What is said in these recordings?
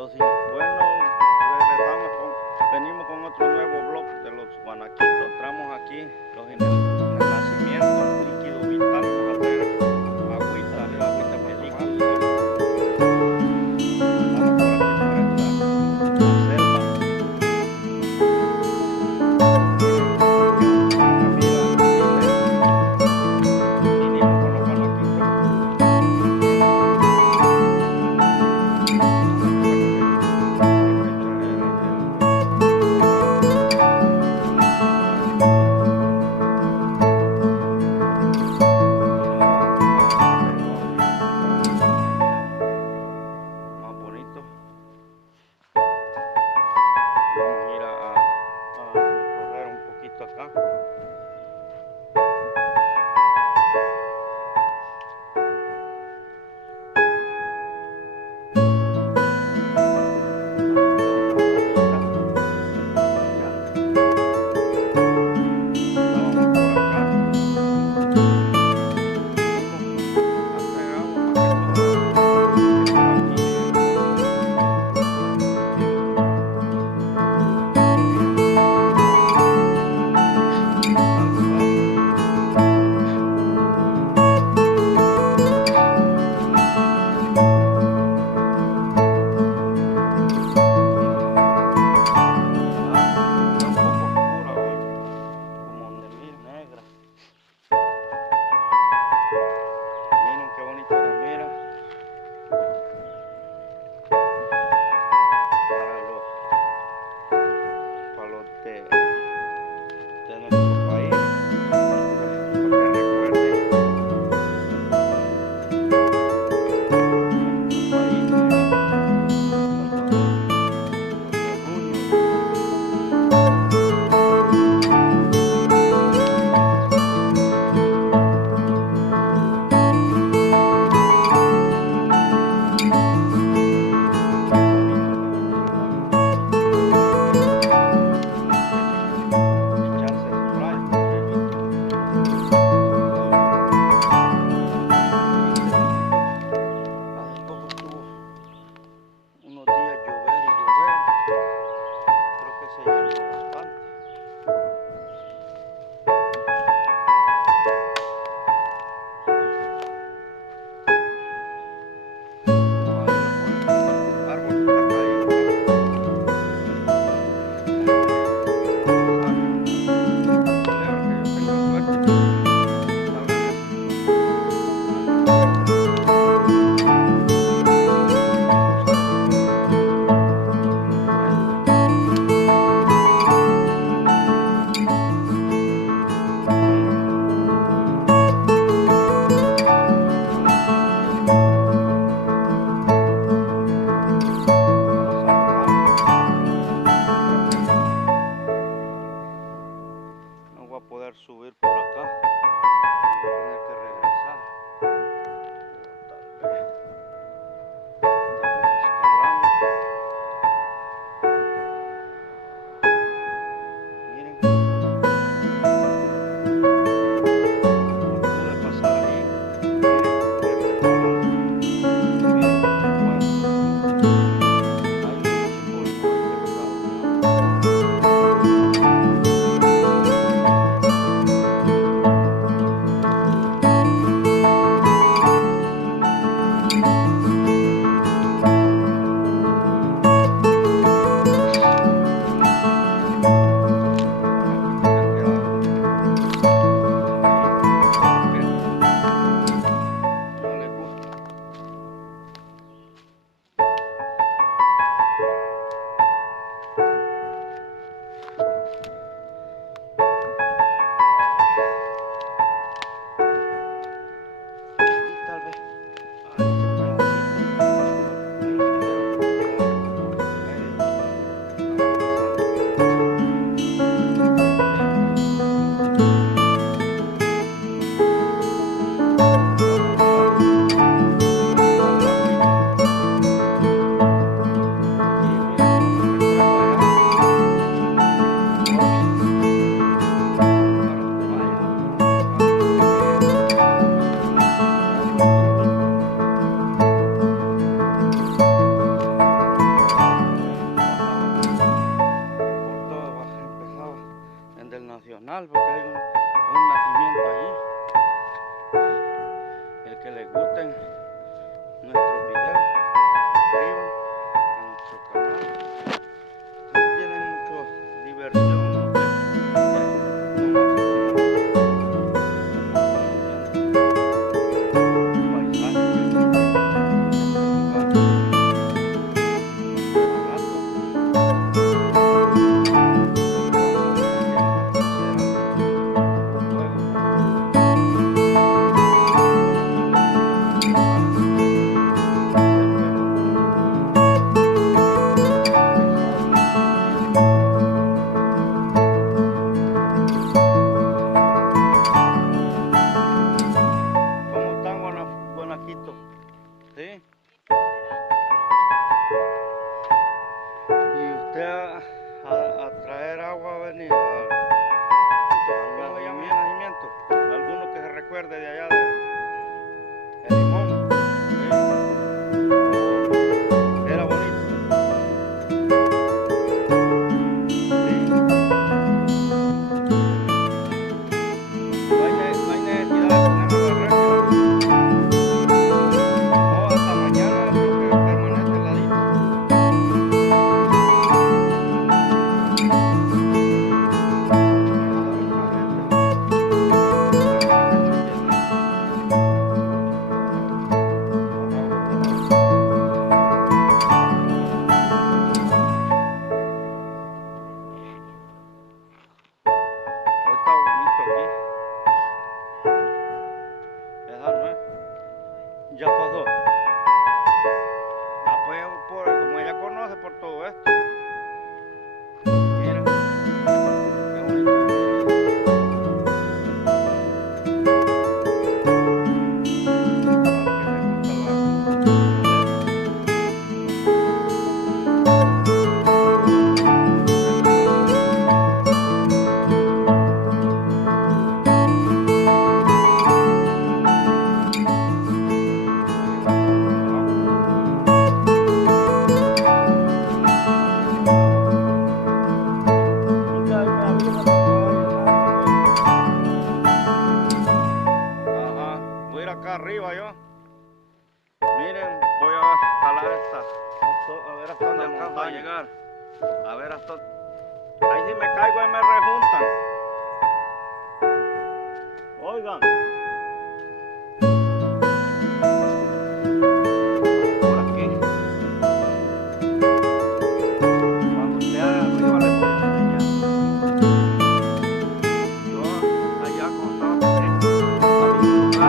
Bueno, venimos con otro nuevo blog de los guanaquitos. Entramos aquí, los en el renacimiento, líquido vital, vamos a traer agüita película. Vamos por aquí por esta la selva. Vinimos con los guanaquitos. recuerde de allá de Limón. ¿Sí? Oh, era bonito. Sí. No hay necesidad de ponerlo de refri. No, hasta mañana creo que permanece heladito. Hoy está bonito aquí. Esa no es. Ya pasó. Ah, pues, como ella conoce por todo esto. Mira, qué bonito es. Ajá, voy a ir acá arriba yo. Miren, voy a escalar esta. A ver hasta dónde alcanzo a llegar. A ver hasta. Ahí si me caigo, ahí me rejuntan. Oigan. Vamos por aquí. Cuando esté arriba les voy a enseñar. Yo allá cuando estaba pequeño, había un lugar.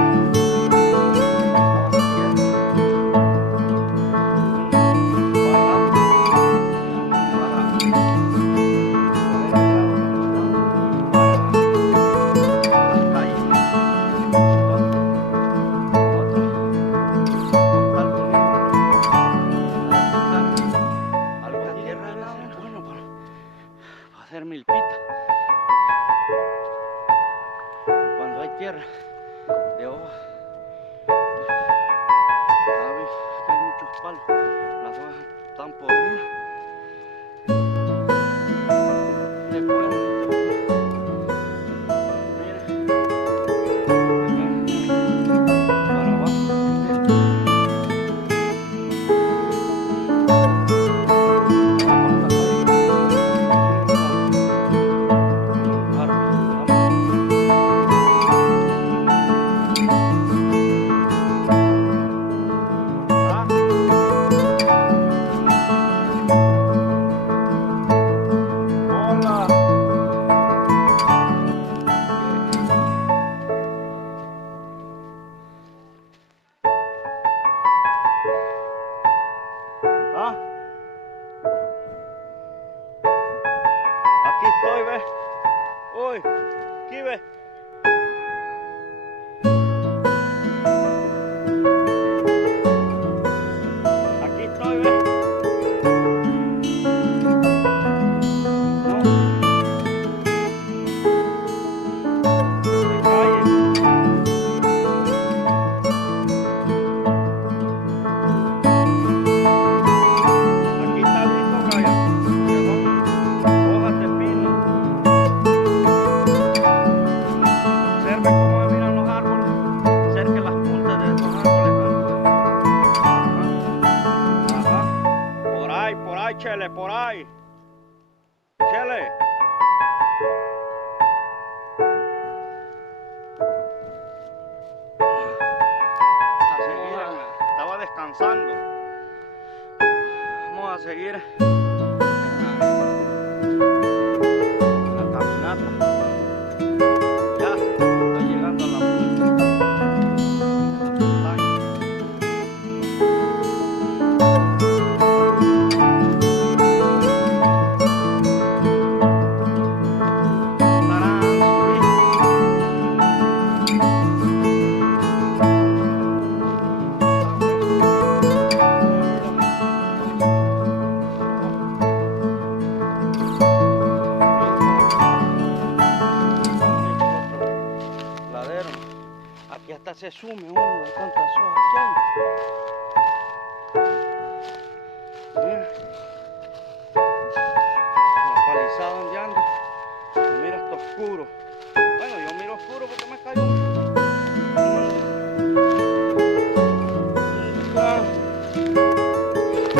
Hacer milpita cuando hay tierra de hoja. Hay muchos palos, las hojas están podridas. Miren, para aquí estoy, ve. Uy, aquí ve. Aquí estoy, ve. No. Se calle. Aquí está listo, Brian. Hojas de pino. Observe cómo me miran los árboles. Cerque las puntas de estos árboles. Ajá. Ajá. Por ahí, Chele, por ahí. Chele. A seguir, estaba descansando. Vamos a seguir en la caminata. Ya, estoy llegando a la punta. Aquí hasta se sume uno de tantas hojas que hay. Mira. La palizada donde ando. Mira, está oscuro. Bueno, yo miro oscuro porque me cayó un animal en para abajo,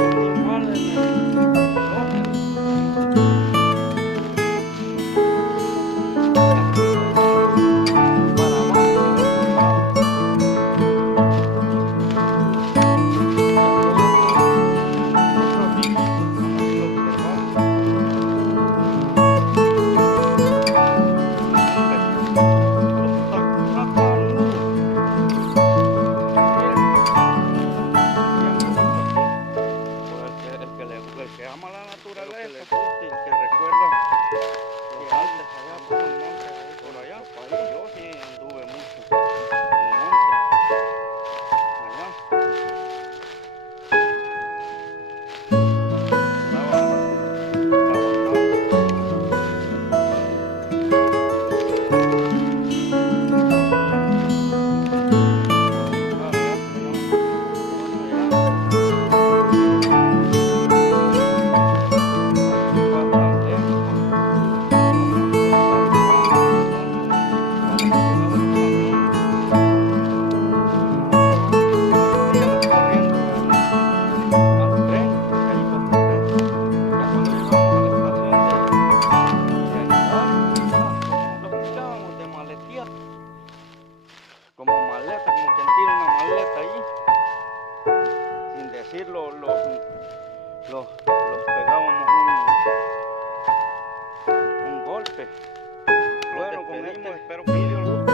otro bicho, vamos a ir a observar. El que ama la naturaleza, el que recuerda que antes allá por el monte, por allá, yo sí anduve mucho en el monte, allá. Como maleta, como quien tira una maleta ahí, sin decirlo, los pegábamos un golpe. Bueno, con esto espero que les guste.